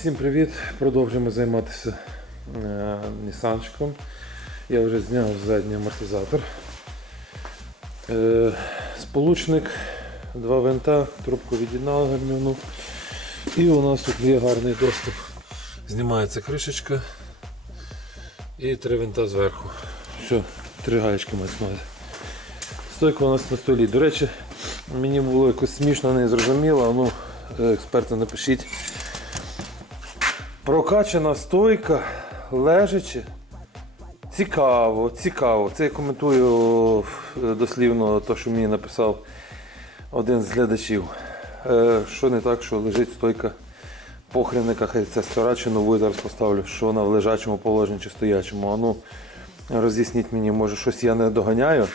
Всім привіт! Продовжуємо займатися е, Нісанчиком. Я вже зняв задній амортизатор. Е, сполучник, два винта, трубку від'єднали гальмівну. І у нас тут є гарний доступ. Знімається кришечка і три винта зверху. Все, три гаєчки мають. Стойка у нас на столі. До речі, мені було якось смішно, не зрозуміло. Ну, е, експерти напишіть. Прокачана стойка, лежачи. Цікаво, цікаво. Це я коментую е, дослівно те, що мені написав один з глядачів. Е, Що не так, що лежить стойка похренника, хай це стара чи нову зараз поставлю, що вона в лежачому положенні чи стоячому. А ну, роз'ясніть мені, може щось я не доганяю.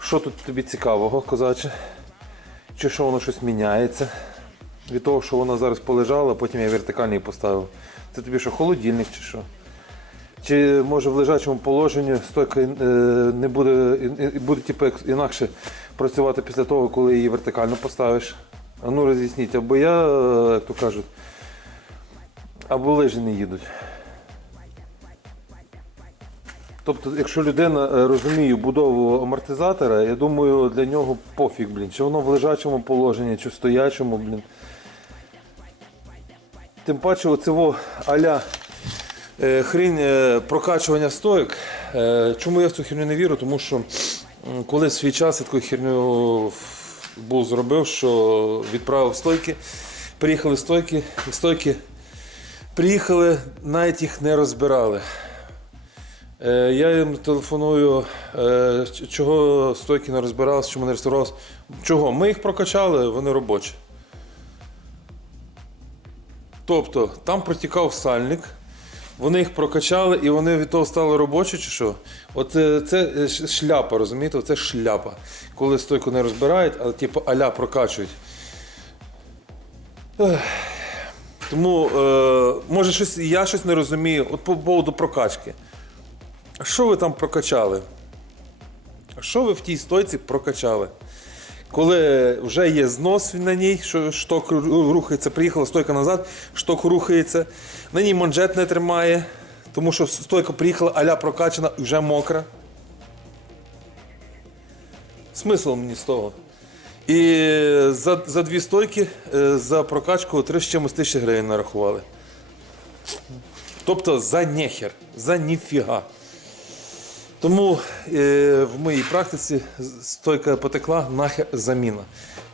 Що тут тобі цікавого, козаче? Чи що воно щось міняється? Від того, що вона зараз полежала, потім я вертикальний поставив. Це тобі що, холодильник чи що? Чи може в лежачому положенні стойка е, не буде, буде типу, інакше працювати після того, коли її вертикально поставиш? А ну роз'ясніть, або я, е, як то кажуть, або лижі не їдуть. Тобто, якщо людина е, розуміє будову амортизатора, я думаю, для нього пофіг, блін, чи воно в лежачому положенні, чи в стоячому, блін. Тим паче, оцево аля е, хрінь е, прокачування стоїк. Е, чому я в цю херню не вірю? Тому що коли свій час я таку херню був зробив, що відправив стойки, приїхали стойки, і стойки приїхали, навіть їх не розбирали. Я їм телефоную, чого стойки не розбиралися, чому не реставрувалися. Чого? Ми їх прокачали, вони робочі. Тобто там протікав сальник, вони їх прокачали і вони від того стали робочі чи що? От е, це е, шляпа, розумієте? Це шляпа. Коли стойку не розбирають, а типу аля прокачують. Тому, е, може, щось, я щось не розумію. От по поводу прокачки. Що ви там прокачали? Що ви в тій стойці прокачали? Коли вже є знос на ній, що шток рухається, приїхала стойка назад, шток рухається, на ній манжет не тримає, тому що стойка приїхала, аля прокачана і вже мокра. Смисл мені з того. І за, за дві стойки е, за прокачку 3 з чимось тисячі гривень нарахували. Тобто за нехер, за ніфіга. Тому е, в моїй практиці стойка потекла нахер заміна.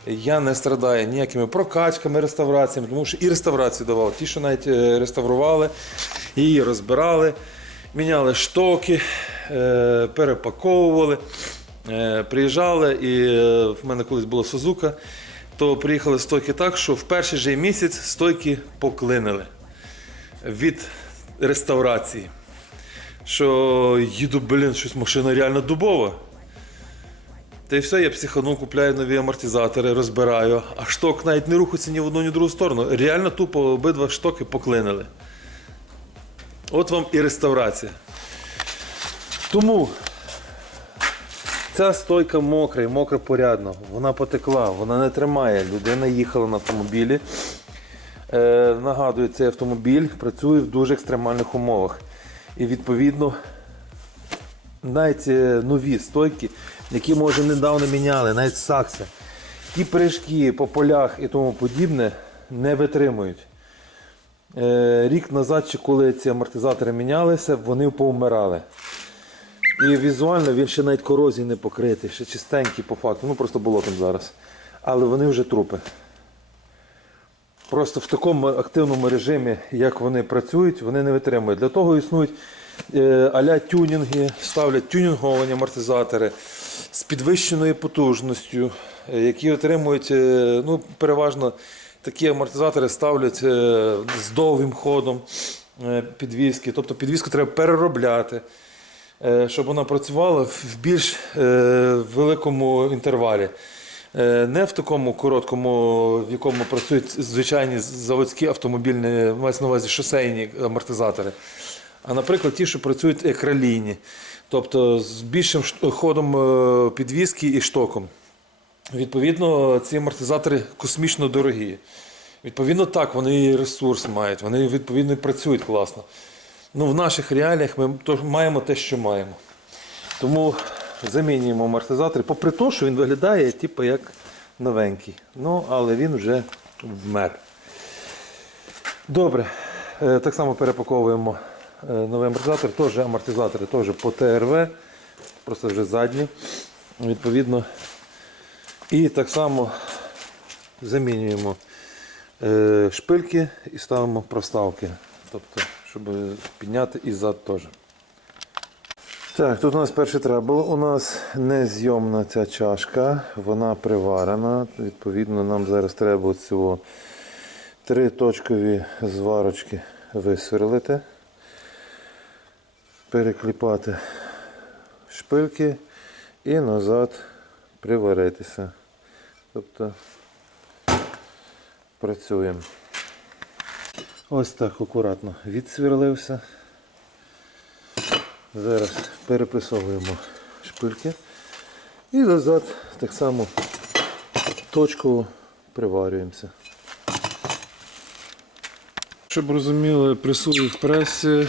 Я не страдаю ніякими прокачками, реставраціями, тому що і реставрацію давав. Ті, що навіть е, реставрували, її розбирали, міняли штоки, е, перепаковували. Е, приїжджали, і е, в мене колись була Сузука, то приїхали стойки так, що в перший же місяць стойки поклинили від реставрації. Що їду, блін, щось машина реально дубова. Та й все, я психанув, купляю нові амортизатори, розбираю, а шток навіть не рухається ні в одну, ні в другу сторону. Реально тупо обидва штоки поклинили. От вам і реставрація. Тому ця стойка мокра і мокра порядно. Вона потекла, вона не тримає. Людина їхала на автомобілі. Е, нагадую, цей автомобіль працює в дуже екстремальних умовах. І відповідно навіть е, нові стойки, які може недавно міняли, навіть сакси, ті прыжки по полях і тому подібне не витримують. Е, рік назад, чи коли ці амортизатори мінялися, вони повмирали. І візуально він ще навіть корозії не покритий, ще чистенький по факту. Ну просто болотом зараз. Але вони вже трупи. Просто в такому активному режимі, як вони працюють, вони не витримують. Для того існують е, аля тюнінги, ставлять тюнінговані амортизатори з підвищеною потужністю, е, які отримують, е, ну, переважно такі амортизатори ставлять з довгим ходом підвіски. Тобто підвіску треба переробляти, щоб вона працювала в більш великому інтервалі. Е, Не в такому короткому, в якому працюють звичайні заводські автомобільні, мається на увазі шосейні амортизатори. А, наприклад, ті, що працюють екралійні, тобто з більшим ходом е, підвіски і штоком. Відповідно, ці амортизатори космічно дорогі. Відповідно, так, вони і ресурс мають, вони відповідно і працюють класно. Ну, в наших реаліях ми маємо те, що маємо. Тому замінюємо амортизатори, попри те, що він виглядає типу, як новенький. Ну, але він вже вмер. Добре. Е, Так само перепаковуємо е, новий амортизатор, теж амортизатори теж по ТРВ, просто вже задні. Відповідно. І так само замінюємо е, шпильки і ставимо проставки. Тобто, щоб підняти і зад теж. Так, тут у нас перший требл. У нас незйомна ця чашка, вона приварена. Відповідно, нам зараз треба цього три точкові зварочки висверлити, перекліпати шпильки і назад приваритися. Тобто працюємо. Ось так акуратно відсвірлився. Зараз перепресовуємо шпильки і назад так само точково приварюємося. Щоб розуміли, пресую в пресі.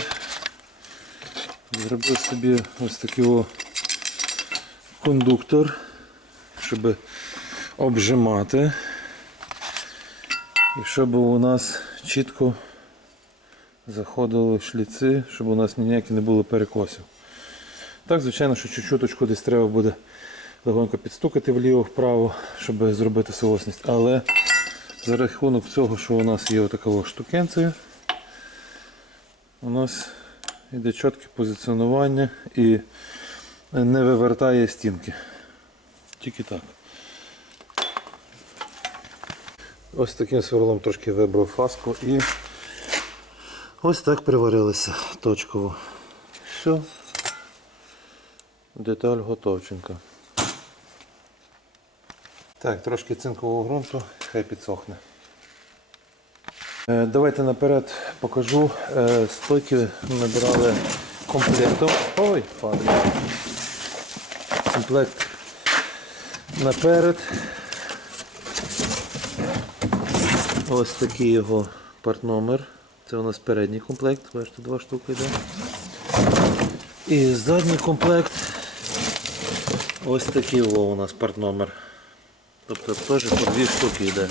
Зробив собі ось такий о кондуктор, щоб обжимати. І щоб у нас чітко заходили шліци, щоб у нас ніякі не було перекосів. Так, звичайно, що чуть-чуточку десь треба буде легонько підстукати вліво-вправо, щоб зробити соосність. Але за рахунок цього, що у нас є отака штукенція, у нас йде чітке позиціонування і не вивертає стінки. Тільки так. Ось таким сверлом трошки вибрав фаску і ось так приварилися точково. Все. Деталь готовченка. Так, трошки цинкового ґрунту, хай підсохне. Е, Давайте наперед покажу. Е, Стойки набирали комплектом. Ой, падає. Комплект наперед. Ось такий його партномер. Це у нас передній комплект, бачите, два штуки йде. І задній комплект. Ось такий у нас партномер. Тобто теж по дві штуки йде.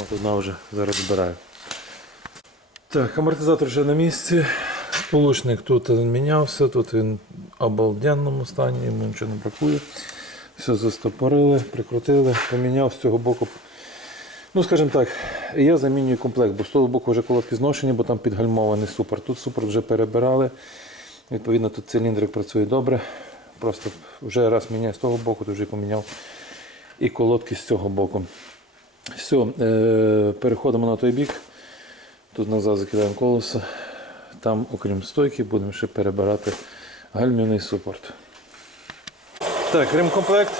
От одна вже зараз збираю. Так, амортизатор вже на місці. Сполучник тут мінявся, тут він в обалденному стані, йому нічого не бракує. Все застопорили, прикрутили, поміняв з цього боку. Ну, скажімо так, я замінюю комплект, бо з того боку вже колодки зношені, бо там підгальмований супер. Тут супер вже перебирали. Відповідно, тут циліндрик працює добре. Просто вже раз міняю з того боку, то вже поміняв і колодки з цього боку. Все, е, переходимо на той бік. Тут назад закидаємо колесо. Там, окрім стойки, будемо ще перебирати гальмівний супорт. Так, ремкомплект.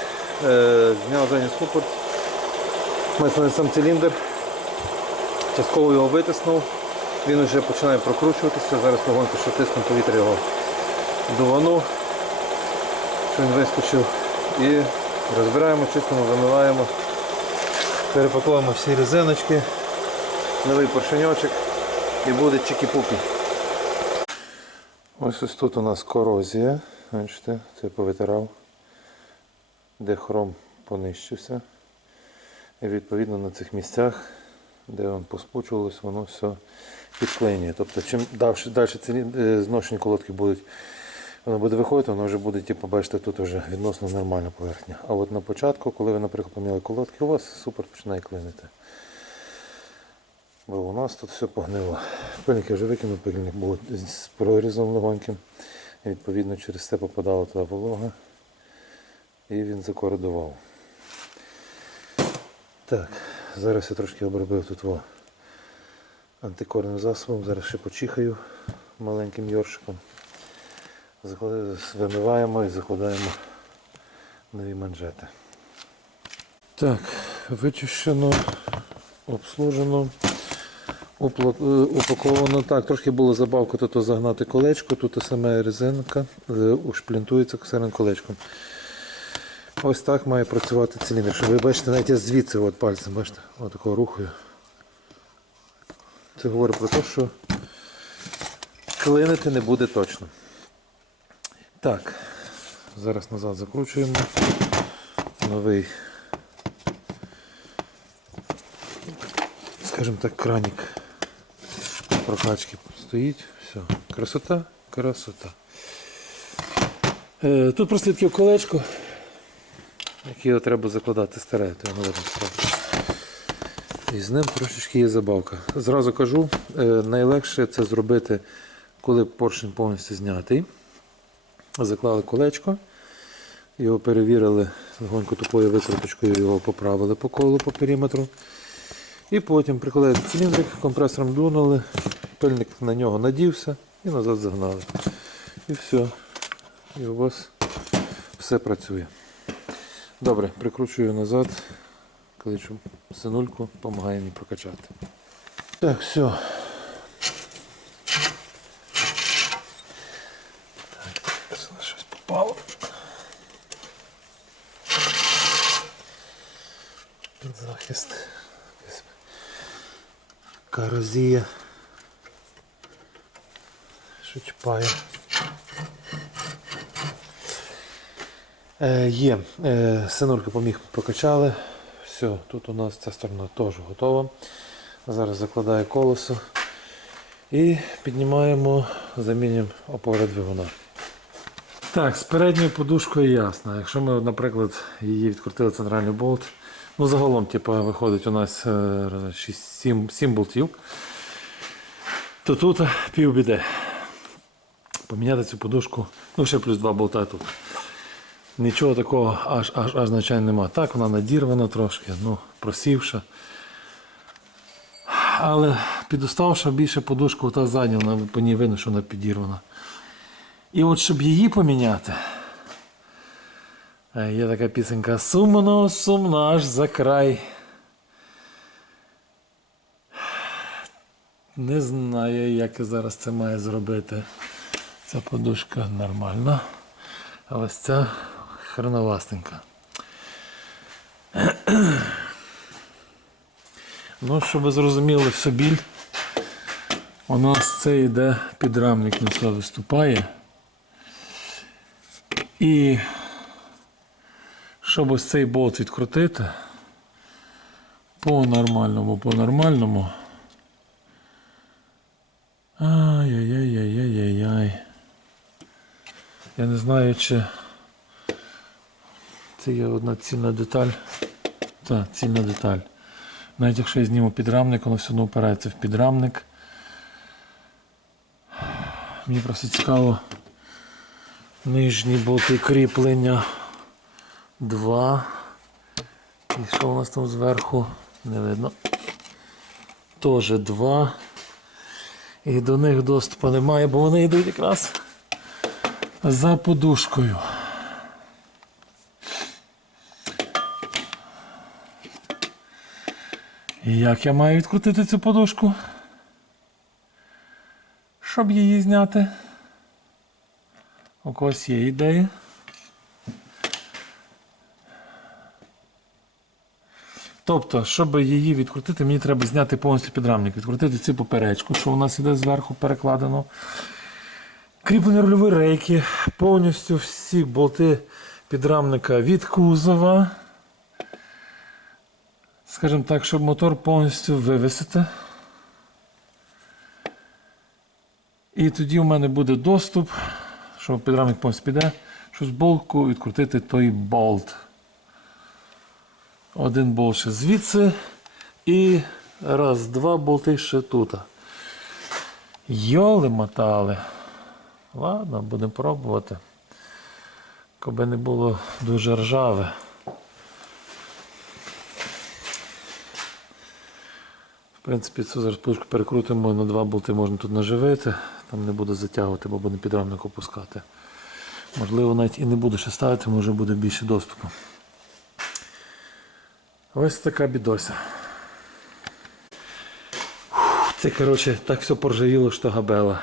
Е, зняв задній супорт. Мислений сам циліндр. Частково його витиснув. Він вже починає прокручуватися. Зараз легонько що тисну повітря його дувану, що він вискочив. І розбираємо, чистимо, вимиваємо. Перепакуємо всі резиночки, новий поршеньочок і буде чики-пуки. Ось ось тут у нас корозія. Бачите, це повитирав, де хром понищився. І відповідно на цих місцях, де він поспучувалось, воно все підклинює. Тобто, чим далі, ці е, зношені колодки будуть, воно буде виходити, воно вже буде, типу, бачите, тут вже відносно нормальна поверхня. А от на початку, коли ви, наприклад, поміняли колодки, у вас супер починає клинити. Бо у нас тут все погнило. Пильники вже викинув, пильник був з прорізом легоньким. Відповідно через це попадала туди волога. І він закордував. Так, зараз я трошки обробив тут во антикорним засобом, зараз ще почихаю маленьким йоршиком. Вимиваємо і закладаємо нові манжети. Так, вичищено, обслужено, е, упаковано. Так, трошки було забавка тут загнати колечко, тут саме резинка е, ушплінтується косарним колечком. Ось так має працювати циліндр. Щоб ви бачите, навіть я звідси от пальцем, бачите, отакого рухаю. Це говорить про те, що клинити не буде точно. Так, зараз назад закручуємо. Новий, скажімо так, кранік прокачки стоїть. Все. Красота, красота. Е, Тут прослідків колечко, яке треба закладати старе, то я не. І з ним трошечки є забавка. Зразу кажу, е, найлегше це зробити, коли поршень повністю знятий. Заклали колечко, його перевірили легонько тупою викруточкою, його поправили по колу по периметру. І потім приклеїли циліндрик, компресором дунули, пильник на нього надівся і назад загнали. І все. І у вас все працює. Добре, прикручую назад, кличу синульку, допомагає мені прокачати. Так, все. Так, щось попало. Захист. Корозія. Що чіпає. Є. Е, синулька поміг прокачали. Все, тут у нас ця сторона теж готова. Зараз закладаю колесо і піднімаємо, замінюємо опори двигуна. Так, з передньою подушкою ясно. Якщо ми, наприклад, її відкрутили центральний болт, ну загалом типу, виходить у нас 7, 7 болтів, то тут пів біди. Поміняти цю подушку, ну ще плюс 2 болта тут. Нічого такого аж аж аж звичайно нема. Так, вона надірвана трошки, ну, просівша. Але підоставши більше подушку, та задня, вона по ній видно, що вона підірвана. І от щоб її поміняти, е, є така пісенька Сумно, сумно аж за край. Не знаю, як зараз це має зробити. Ця подушка нормальна. А ось ця хреновастенька. Ну, щоб ви зрозуміли, все біль. У нас це йде підрамник на це виступає. І щоб ось цей болт відкрутити по нормальному, по нормальному. Ай-яй-яй-яй-яй-яй. Я не знаю, чи це є одна цінна деталь. Так, цінна деталь. Навіть якщо я зніму підрамник, воно все одно впирається в підрамник. Мені просто цікаво. Нижні болти кріплення 2. І що у нас там зверху? Не видно. Теж 2. І до них доступу немає, бо вони йдуть якраз за подушкою. І як я маю відкрутити цю подушку? Щоб її зняти? У когось є ідеї? Тобто, щоб її відкрутити, мені треба зняти повністю підрамник, відкрутити цю поперечку, що у нас іде зверху перекладено. Кріплені рульові рейки, повністю всі болти підрамника від кузова. Скажімо так, щоб мотор повністю вивісити. І тоді у мене буде доступ, що підрамник повністю піде, що з болтку відкрутити той болт. Один болт ще звідси. І раз, два болти ще тут. Йоли мотали. Ладно, будемо пробувати. Коби не було дуже ржаве. Принципі, цю зараз пушку перекрутимо на два болти можна тут наживити, там не буде затягувати, бо буде підрамник опускати. Можливо, навіть і не буде ще ставити, може буде більше доступу. Ось така бідося. Фух, Це, коротше, так все поржавіло, що габела.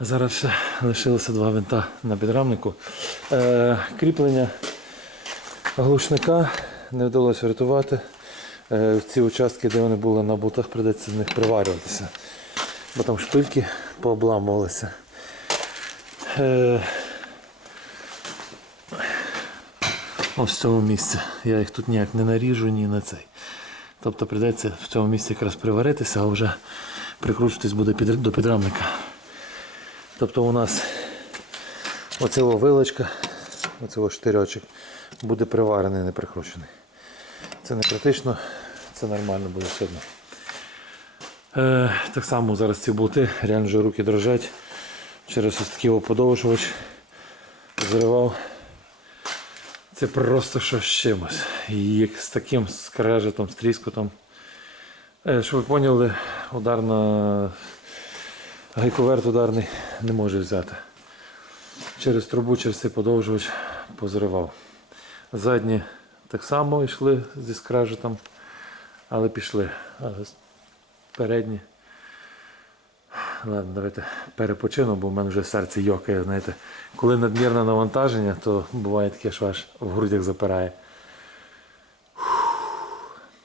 Зараз ще лишилося два винта на підрамнику. Е, кріплення глушника не вдалося врятувати. Е, в Ці участки, де вони були на болтах, прийдеться в них приварюватися. Бо там шпильки пообламувалися. Е, Ось з цього місця. Я їх тут ніяк не наріжу, ні на цей. Тобто прийдеться в цьому місці якраз приваритися, а вже прикручуватись буде під, до підрамника. Тобто у нас оця вилочка, оцього штирьочок буде приварений, не прикручений. Це не критично, це нормально буде все одно. Е, так само зараз ці болти, реально вже руки дрожать. Через ось такий подовжувач зривав. Це просто з чимось. І з таким скрежетом, з тріскотом. Е, Щоб ви поняли, ударна гайковерт ударний не може взяти. Через трубу, через цей подовжувач позривав. Задні так само йшли зі скрежетом, але пішли. А передні. Ладно, давайте перепочину, бо в мене вже серце йокає. Знаєте, коли надмірне навантаження, то буває таке, що аж в грудях запирає.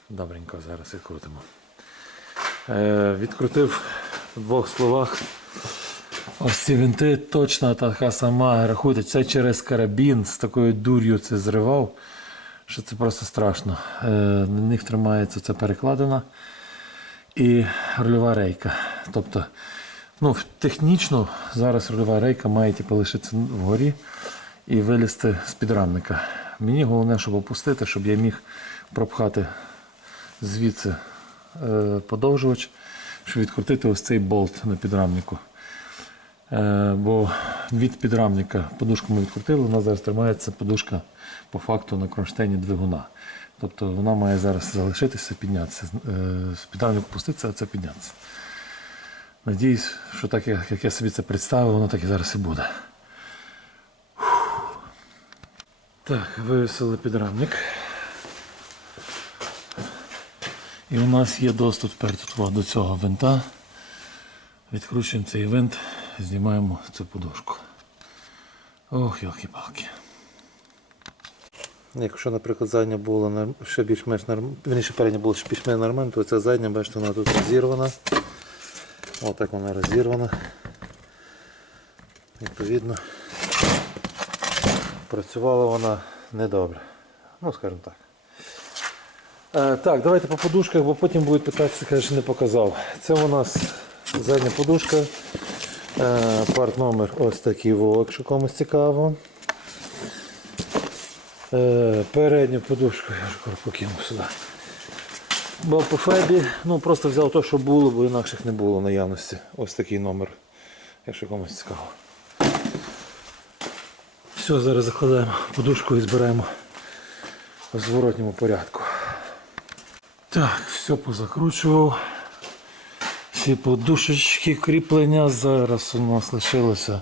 Добренько, зараз відкрутимо. Е, відкрутив в двох словах. Ось ці винти точно така сама. Рахуйте, це через карабін з такою дур'ю це зривав, що це просто страшно. Е, на них тримається ця перекладина і рульова рейка. Тобто, ну, технічно зараз рульова рейка має типу, лишитися вгорі і вилізти з підрамника. Мені головне, щоб опустити, щоб я міг пропхати звідси е, подовжувач, щоб відкрутити ось цей болт на підрамнику. Е, бо від підрамника подушку ми відкрутили, у нас зараз тримається подушка по факту на кронштейні двигуна. Тобто вона має зараз залишитися, піднятися. Е, З підрамнику пуститися, а це піднятися. Надіюсь, що так, як я собі це представив, воно так і зараз і буде. Так, вивісили підрамник. І у нас є доступ тепер до цього винта. Відкручуємо цей винт, знімаємо цю подушку. Ох, йолки-палки. Якщо, наприклад, задня була ще більш-менш нормально, верніше передня була ще більш-менш нормально, то ця задня, бачите, вона тут розірвана. Отак вона розірвана. Відповідно, працювала вона недобре. Ну, скажімо так. Е, так, давайте по подушках, бо потім будуть питатися, що не показав. Це у нас задня подушка. Е, парт номер ось такий, во, якщо комусь цікаво. Е, передню подушку я вже покинув сюди. Бо по фебі, ну просто взяв те, що було, бо інакших не було наявності. Ось такий номер, якщо комусь цікаво. Все, зараз закладаємо подушку і збираємо в зворотньому порядку. Так, все позакручував. Всі подушечки кріплення. Зараз у нас лишилося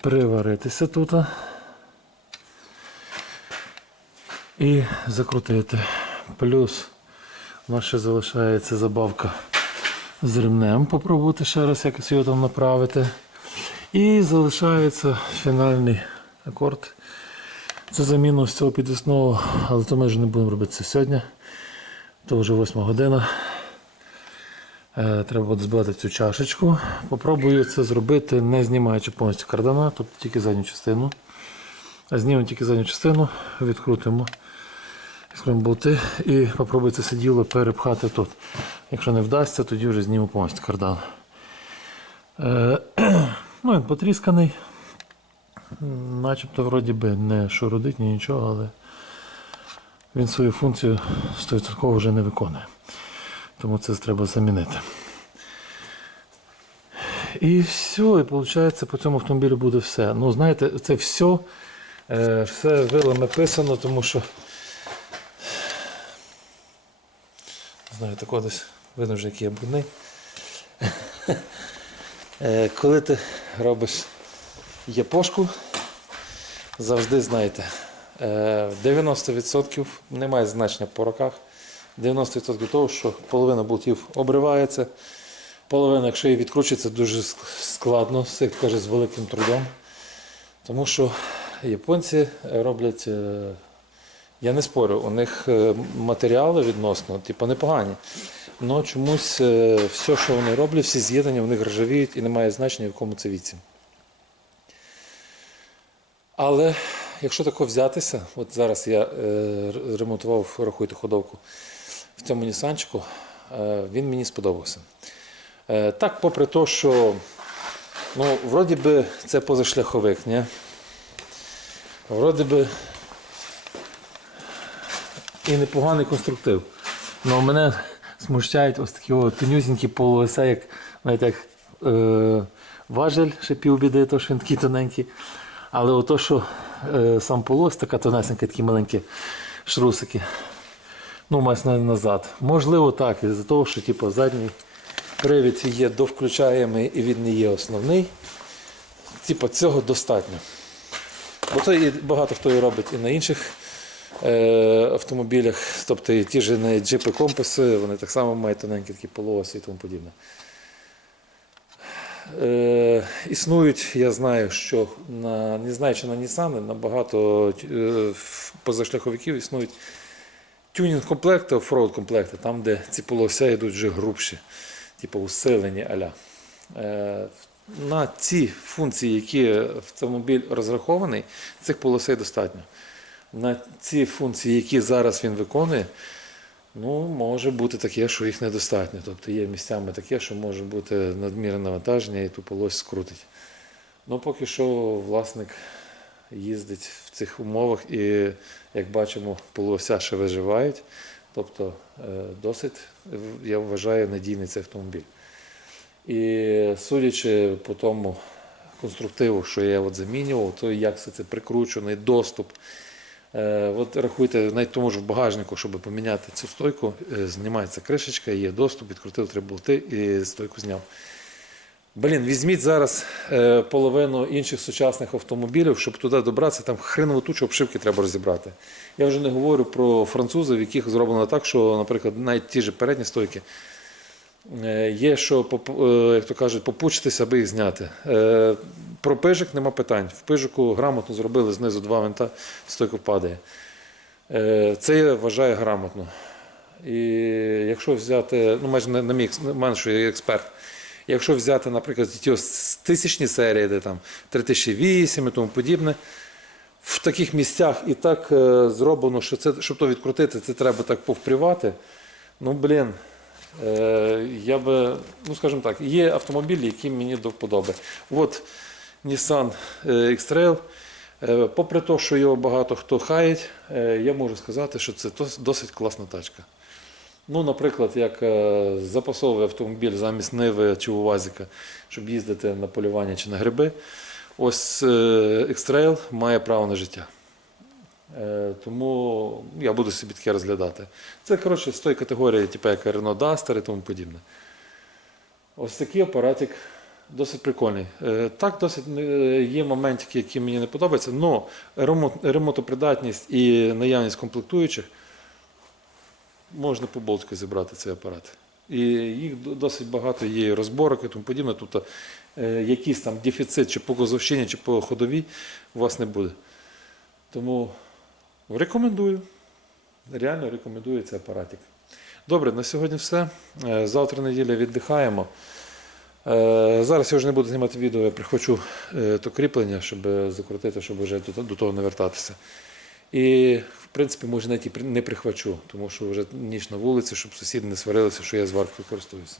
приваритися тут. І закрутити. Плюс у нас ще залишається забавка з ремнем. Попробувати ще раз якось його там направити. І залишається фінальний акорд. Це заміна ось цього підвісного, але то ми вже не будемо робити це сьогодні. То вже 8 година. Е, Треба буде збирати цю чашечку. Попробую це зробити, не знімаючи повністю кардана, тобто тільки задню частину. Знімемо тільки задню частину, відкрутимо. Болти і попробую це сиділо перепхати тут. Якщо не вдасться, тоді вже зніму повністю кардан. Е, ну, він потрісканий. Начебто вроді би не шурудить, ні нічого, але він свою функцію 100% вже не виконує. Тому це треба замінити. І все, і виходить, по цьому автомобілю буде все. Ну, знаєте, це все, е, все вилами писано, тому що. Знаю, тако десь видно вже, який я брудний. Е, Коли ти робиш япошку, завжди знаєте, е, 90% немає значення по роках. 90% того, що половина болтів обривається, половина, якщо її відкручується, дуже складно, як каже, з великим трудом. Тому що японці роблять е, Я не спорю, у них е, матеріали відносно, типу, непогані. Але чомусь е, все, що вони роблять, всі з'єднання, у них ржавіють і немає значення, в якому це віці. Але якщо тако взятися, от зараз я ремонтував, рахуйте, ходовку цьому Нісанчику, е, він мені сподобався. Е, так, попри те, що ну, вроді би це позашляховик, ні? Вроді би і непоганий конструктив. Але мене смущають ось такі от тонюсінькі полуося, як, знаєте, як е, важель, ще півбіди, то що він такий тоненький. Але ото, що е, сам полось, така тонесенька, такі маленькі шрусики. Ну, мається на назад. Можливо, так, із-за того, що типу, задній привід є довключаємий і він не є основний. Типу, цього достатньо. Бо то і багато хто і робить і на інших е, автомобілях, тобто і ті ж не джипи компаси, вони так само мають тоненькі такі полуосі і тому подібне. Е, існують, я знаю, що на, не знаю, чи на Nissan, на багато е, позашляховиків існують тюнінг комплекти, оффроуд комплекти, там, де ці полося йдуть вже грубші, типу усилені аля. Е, на ці функції, які автомобіль розрахований, цих полосей достатньо. На ці функції, які зараз він виконує, ну, може бути таке, що їх недостатньо. Тобто є місцями таке, що може бути надмірне навантаження і ту полось скрутить. Ну, поки що власник їздить в цих умовах і, як бачимо, полося ще виживають. Тобто е, досить, я вважаю, надійний цей автомобіль. І судячи по тому конструктиву, що я от замінював, то як все це прикручений доступ. Е, От рахуйте, навіть тому ж в багажнику, щоб поміняти цю стойку, е, знімається кришечка, є доступ, відкрутив три болти і стойку зняв. Блін, візьміть зараз е, половину інших сучасних автомобілів, щоб туди добратися, там хренову тучу обшивки треба розібрати. Я вже не говорю про французів, яких зроблено так, що, наприклад, навіть ті ж передні стойки е, є, що, е, як то кажуть, попучитися, аби їх зняти. Е, Про пижик нема питань. В пижику грамотно зробили знизу два винта, стойка падає. Е, Це я вважаю грамотно. І якщо взяти, ну майже на, мій я експерт. Якщо взяти, наприклад, ті тисячні серії, де там 3008 і тому подібне, в таких місцях і так е, зроблено, що це, щоб то відкрутити, це треба так повпрівати. Ну, блін, е, я би, ну скажімо так, є автомобілі, які мені до вподоби. От Nissan е, X-Trail. Е, Попри те, що його багато хто хаїть, я можу сказати, що це досить класна тачка. Ну, наприклад, як е, запасовий автомобіль замість Ниви чи УАЗіка, щоб їздити на полювання чи на гриби, ось е, X-Trail має право на життя. Е, Тому я буду собі таке розглядати. Це, коротше, з тої категорії, типу як Renault Duster і тому подібне. Ось такий апаратик досить прикольний. Е, Так, досить є моментики, які мені не подобаються, але ремонтопридатність і наявність комплектуючих можна по болтику зібрати цей апарат. І їх досить багато є і розборок і тому подібне. Тобто якийсь там дефіцит чи по козовщині, чи по ходовій у вас не буде. Тому рекомендую. Реально рекомендую цей апаратик. Добре, на сьогодні все. Е, Завтра неділя віддихаємо. Е, Зараз я вже не буду знімати відео, я прихвачу е, то кріплення, щоб закрутити, щоб вже до того не вертатися. І, в принципі, може навіть і не прихвачу, тому що вже ніч на вулиці, щоб сусіди не сварилися, що я зваркою користуюся.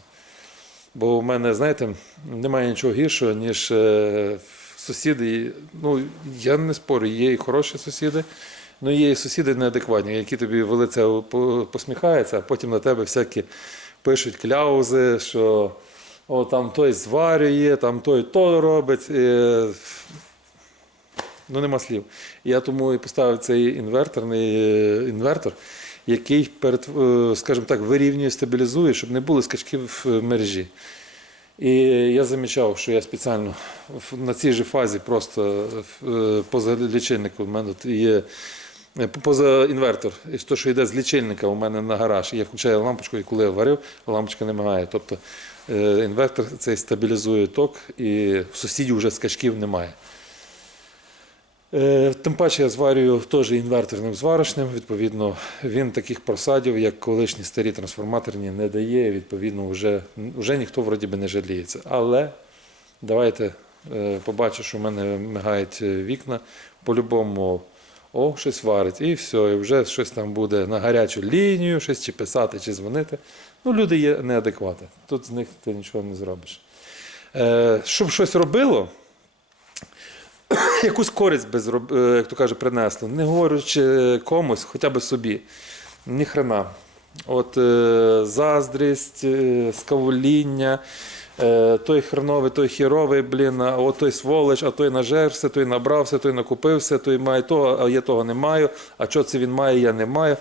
Бо в мене, знаєте, немає нічого гіршого, ніж е, сусіди. Ну, я не спорю, є і хороші сусіди, але є і сусіди неадекватні, які тобі в лице посміхаються, а потім на тебе всякі пишуть кляузи, що о, там той зварює, там той то робить. Ну, нема слів. Я тому і поставив цей інверторний е, інвертор, який перед, е, скажімо так, вирівнює, стабілізує, щоб не було скачків в мережі. І я замічав, що я спеціально на цій же фазі просто е, поза лічильником у мене є е, поза інвертор. І то, що йде з лічильника у мене на гараж. Я включаю лампочку, і коли я варив, лампочка не мигає. Тобто е, інвертор цей стабілізує ток, і в сусідів вже скачків немає. Е, Тим паче я зварюю теж інверторним зварочним. Відповідно, він таких просадів, як колишні старі трансформаторні, не дає. Відповідно, вже, вже ніхто вроді би не жаліється. Але давайте е, побачу, що в мене мигають е, вікна. По-любому, о, щось варить, і все, і вже щось там буде на гарячу лінію, щось чи писати, чи дзвонити. Ну, люди є неадеквати. Тут з них ти нічого не зробиш. Щоб щось робило, якусь користь би, е, як то каже, принесло, не говорячи комусь, хоча б собі. Ні хрена. От е, заздрість, е, скавуління, той хреновий, той хіровий, блін, а той сволоч, а той нажерся, той набрався, той накупився, той має того, а я того не маю, а що це він має, я не маю.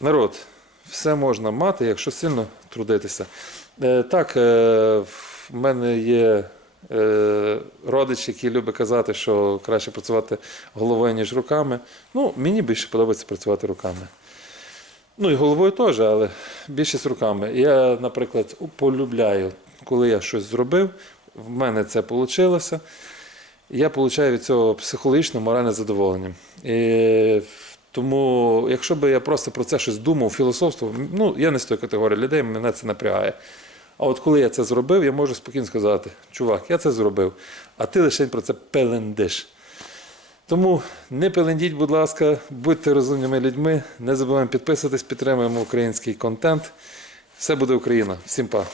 Народ, все можна мати, якщо сильно трудитися. Так, в мене є родич, який любить казати, що краще працювати головою, ніж руками. Ну, мені більше подобається працювати руками. Ну і головою теж, але більше з руками. Я, наприклад, полюбляю, коли я щось зробив, в мене це вийшло. Я отримую від цього психологічне, моральне задоволення. І тому, якщо б я просто про це щось думав, філософствував, ну я не з тої категорії людей, мене це напрягає. А от коли я це зробив, я можу спокійно сказати: чувак, я це зробив, а ти лише про це пелендиш. Тому не пелендіть, будь ласка, будьте розумними людьми, не забуваємо підписуватись, підтримуємо український контент. Все буде Україна. Всім па.